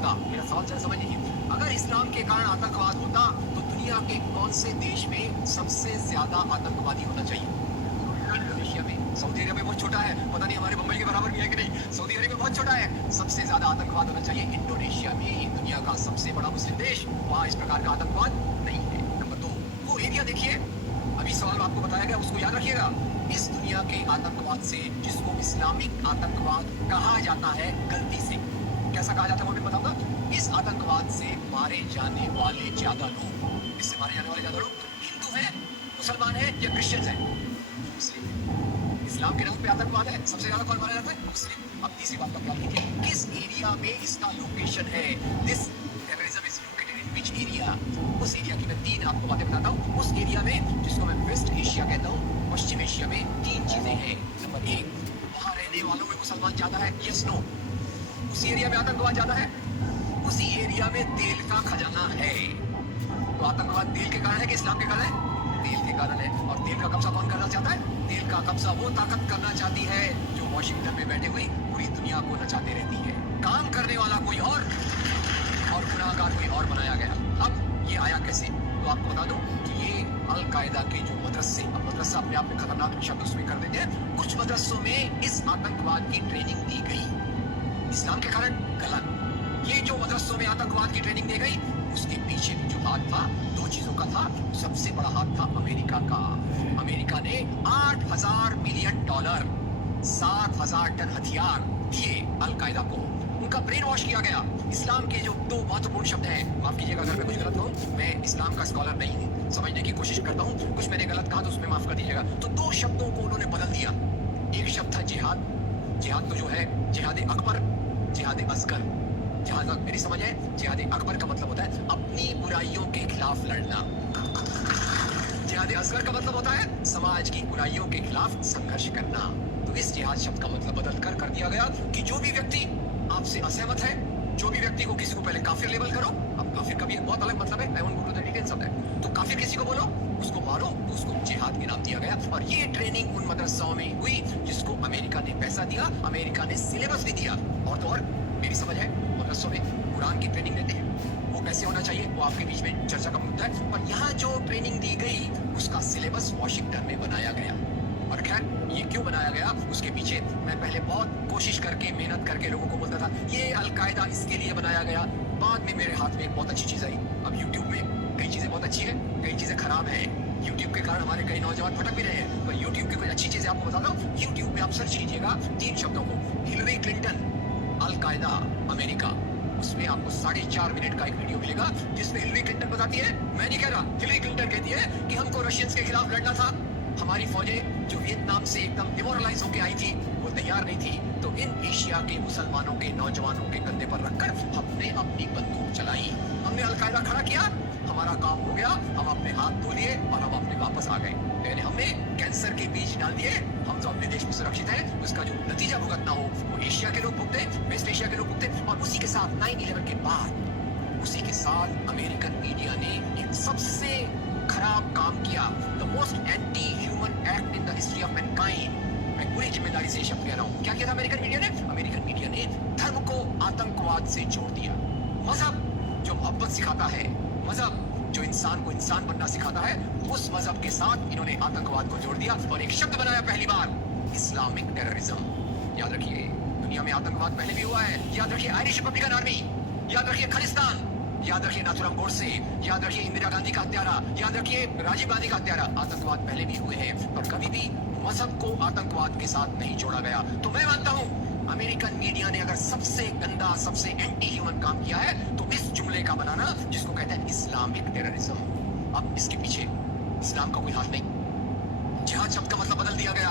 होता? मेरा सवाल जरा समझ लीजिए। अगर इस्लाम के कारण आतंकवाद होता तो दुनिया के कौन से देश में सबसे ज्यादा आतंकवादी होना चाहिए? इंडोनेशिया में। सऊदी अरेबिया बहुत छोटा है, पता नहीं हमारे मुंबई के बराबर भी है कि नहीं। सऊदी अरेबिया बहुत छोटा है, सबसे ज्यादा आतंकवाद होना चाहिए इंडोनेशिया में, दुनिया का सबसे बड़ा मुस्लिम देश। वहां इस प्रकार का आतंकवाद नहीं है। नंबर 2, वो एरिया देखिए, अभी सवाल आपको बताया गया, उसको याद रखिएगा। इस दुनिया के आतंकवाद से, जिसको इस्लामिक आतंकवाद कहा जाता है गलती से, कैसा कहा जाता है वो भी बताऊंगा। इस आतंकवाद से मारे जाने वाले ज्यादा लोग, इससे मारे जाने वाले ज्यादा लोग हिंदू हैं, मुसलमान हैं या क्रिश्चियंस हैं? मुस्लिम। इस्लाम के नाम पे आतंकवाद है, सबसे ज्यादा कौन मारा जाता है? मुस्लिम। अब तीसरी बात का ख्याल कीजिए, किस एरिया में इसका लोकेशन है? This terrorism is located in which area? उस एरिया की मैं 3 आपको बातें बताता हूँ। उस एरिया में, जिसको मैं वेस्ट एशिया कहता हूँ, पश्चिम एशिया में 3 चीजें हैं। नंबर 1, वहां रहने वालों में मुसलमान ज्यादा है, यस नो? उसी एरिया में आतंकवाद ज्यादा है, उसी एरिया में तेल का खजाना है। तो आतंकवाद तेल के कारण है कि इस्लाम के कारण है? तेल के कारण है। और तेल का कब्जा कौन करना चाहता है? तेल का कब्जा वो ताकत करना चाहती है जो वॉशिंगटन में बैठे हुई पूरी दुनिया को नचाते रहती है। काम करने वाला कोई और गुनाहगार कोई और बनाया गया। अब ये आया कैसे? तो आपको बता दूं कि ये अल कायदा के जो मदरसे, अब मदरसा अपने आप में खतरनाक शब्द उसमें कर देते हैं, कुछ मदरसों में इस आतंकवाद की ट्रेनिंग दी गई। इस्लाम के कारण गलत। ये जो मदरसों में आतंकवाद की ट्रेनिंग दी गई, उसके पीछे जो हाथ था, 2 चीजों का था। सबसे बड़ा हाथ था अमेरिका का। अमेरिका ने $8,000 मिलियन, 7,000 टन हथियार दिए अल कायदा को। उनका ब्रेन वॉश किया गया। इस्लाम के जो 2 महत्वपूर्ण शब्द हैं, माफ कीजिएगा अगर मैं कुछ गलत हूँ, मैं इस्लाम का स्कॉलर नहीं हूँ, समझने की कोशिश करता हूँ, कुछ मैंने गलत कहा तो उसमें माफ कर दीजिएगा। तो 2 शब्दों को उन्होंने बदल दिया। एक शब्द था जिहाद। जिहाद तो जो है जिहाद अकबर, जिहाद असगर। जहां तक मेरी समझ है, जिहाद अकबर का मतलब होता है अपनी बुराइयों के खिलाफ लड़ना। जिहाद असगर का मतलब होता है समाज की बुराइयों के खिलाफ संघर्ष करना। तो इस जिहाद शब्द का मतलब बदल कर दिया गया कि जो भी व्यक्ति आपसे असहमत है, जो भी व्यक्ति को, किसी को पहले काफिर लेबल करो। अब काफिर का भी एक बहुत अलग मतलब है, I won't go to the details of that. तो काफिर किसी को बोलो, उसको मारो, तो उसको जिहाद के नाम दिया गया। और ये ट्रेनिंग उन मदरसाओं में हुई जिसको अमेरिका ने पैसा दिया, अमेरिका ने सिलेबस भी दिया। और तो और मेरी समझ है, मदरसों में कुरान की ट्रेनिंग देते हैं, वो कैसे होना चाहिए वो आपके बीच में चर्चा का मुद्दा है। और यहाँ जो ट्रेनिंग दी गई, उसका सिलेबस वॉशिंगटन में बनाया गया। और खैर, ये क्यों बनाया गया, उसके पीछे मैं पहले बहुत कोशिश करके, मेहनत करके लोगों को बोलता था ये अल कायदा इसके लिए बनाया गया। बाद में मेरे हाथ में एक बहुत अच्छी चीज आई। अब यूट्यूब में कई चीजें बहुत अच्छी है, कई चीजें खराब है। यूट्यूब के कारण हमारे कई नौजवान भटक भी रहे हैं, पर यूट्यूब की कुछ अच्छी चीजें आपको बताता हूँ। यूट्यूब में आप सर्च कीजिएगा 3 शब्दों को, हिलरी क्लिंटन, अल कायदा, अमेरिका। उसमें आपको 4.5 मिनट का एक वीडियो मिलेगा जिसमें हिलरी क्लिंटन बताती है, मैं नहीं कह रहा, हिलरी क्लिंटन कहती है कि हमको रशियंस के खिलाफ लड़ना था। हमारी फौजें जो वियतनाम से एकदम डिमोरलाइज होकर आई थी, वो तैयार नहीं थी। तो इन एशिया के मुसलमानों के नौजवानों के कंधे पर रखकर हमने अपनी बंदूक चलाई, हमने अल कायदा खड़ा किया, हमारा काम हो गया, हम अपने हाथ धो लिए और हम अपने वापस आ गए। यानी हमने कैंसर के बीज डाल दिए, हम तो अपने देश में सुरक्षित हैं। उसका जो नतीजा भुगतना हो वो एशिया के लोग भुगते, वेस्ट एशिया के लोग भुगते। और उसी के साथ 9/11 के बाद, उसी के साथ अमेरिकन मीडिया ने एक सबसे खराब काम किया, the most anti human act in the history of Mankind. मैं पूरी जिम्मेदारी से शब्द कह रहा हूँ। क्या किया था अमेरिकन मीडिया ने? अमेरिकन मीडिया ने धर्म को आतंकवाद से जोड़ दिया। मजहब जो मोहब्बत सिखाता है, मजहब जो इंसान को इंसान बनना सिखाता है, उस मजहब के साथ इन्होंने आतंकवाद को जोड़ दिया और एक शब्द बनाया पहली बार, इस्लामिक टेररिज्म। याद रखिए, दुनिया में आतंकवाद पहले भी हुआ है। याद रखिए आयरिश रिपब्लिकन आर्मी, याद रखिए खालिस्तान, याद रखिए नाथुराम गोडसे, याद रखिए इंदिरा गांधी का हत्यारा, याद रखिए राजीव गांधी का हत्यारा। आतंकवाद पहले भी हुए हैं, पर कभी भी मजहब को आतंकवाद के साथ नहीं जोड़ा गया। तो मैं मानता हूं अमेरिकन मीडिया ने अगर सबसे गंदा, सबसे एंटी ह्यूमन काम किया है तो इस जुमले का बनाना, जिसको कहते हैं इस्लामिक टेररिज्म। अब इसके पीछे इस्लाम का कोई हाथ नहीं। जिहाद शब्द का मतलब बदल दिया गया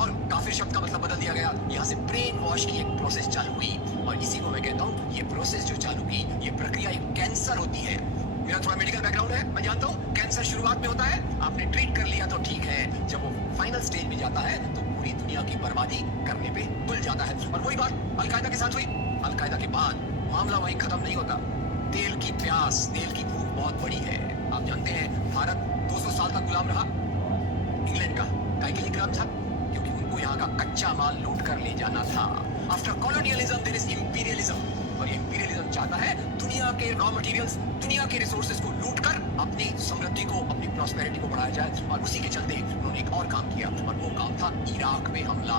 और काफिर शब्द का मतलब बदल दिया गया। यहाँ से ब्रेन वॉश की एक प्रोसेस चालू हुई और इसी को मैं कहता हूँ, ये प्रोसेस जो चालू की, ये प्रक्रिया एक कैंसर होती है। मेरा थोड़ा मेडिकल बैकग्राउंड है, मैं जानता हूँ कैंसर शुरुआत में होता है, आपने ट्रीट कर लिया तो ठीक है, जब वो फाइनल स्टेज में जाता है तो पूरी दुनिया की बर्बादी करने पे तुल जाता है। और वही बात अल कायदा के साथ हुई। अल कायदा के बाद मामला वहीं खत्म नहीं होता। तेल की प्यास, तेल की भूख बहुत बड़ी है। आप जानते हैं भारत 200 साल तक गुलाम रहा इंग्लैंड का। काहे के लिए गुलाम था? क्योंकि उनको यहाँ का कच्चा माल लूट कर ले जाना था। After colonialism there is imperialism. और ये इंपीरियलिज्म चाहता है दुनिया के रॉ मटेरियल्स, दुनिया के रिसोर्सेज को लूट कर अपनी समृद्धि को, अपनी प्रॉस्पेरिटी को बढ़ाया जाए। और उसी के चलते उन्होंने एक और काम किया और वो काम था इराक में हमला।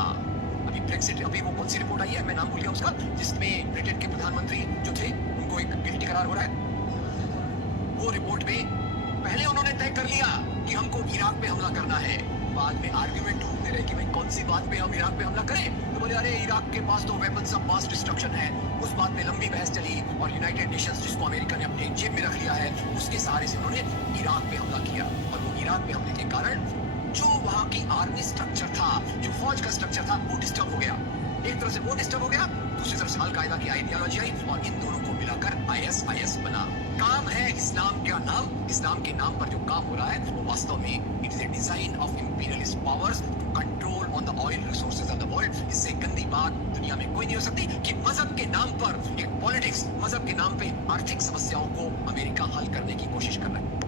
अभी ब्रेक्सिट, अभी वो कौन सी रिपोर्ट आई है, मैं नाम भूल गया उसका, जिसमें ब्रिटेन के प्रधानमंत्री जो थे उनको एक गिल्टी करार हो रहा है। वो रिपोर्ट में पहले उन्होंने तय कर लिया कि हमको इराक पे हमला करना है, बाद में आर्ग्यूमेंट ढूंढते रहे कि भाई कौन सी बात पे हम इराक पे हमला करें। तो बोले अरे इराक के पास तो वेपन्स ऑफ मास डिस्ट्रक्शन है। उस बात पे लंबी बहस चली और यूनाइटेड नेशंस, जिसको अमेरिका ने अपने जेब में रख लिया है, उसके सहारे से उन्होंने इराक पे हमला किया। और वो इराक पे हमले के कारण जो वहां की आर्मी स्ट्रक्चर था, जो फौज का स्ट्रक्चर था, वो डिस्टर्ब हो गया। एक तरफ से वो डिस्टर्ब हो गया, दूसरी तरफ से अल कायदा की आइडियोलॉजी आई और इन दोनों को मिलाकर ISIS बना। काम है इस्लाम का नाम, इस्लाम के नाम पर जो काम हो रहा है वो वास्तव में it is a design of imperialist powers to control on the oil resources of the world. इससे गंदी बात दुनिया में कोई नहीं हो सकती कि मजहब के नाम पर एक पॉलिटिक्स, मजहब के नाम पे आर्थिक समस्याओं को अमेरिका हल करने की कोशिश कर रहा है।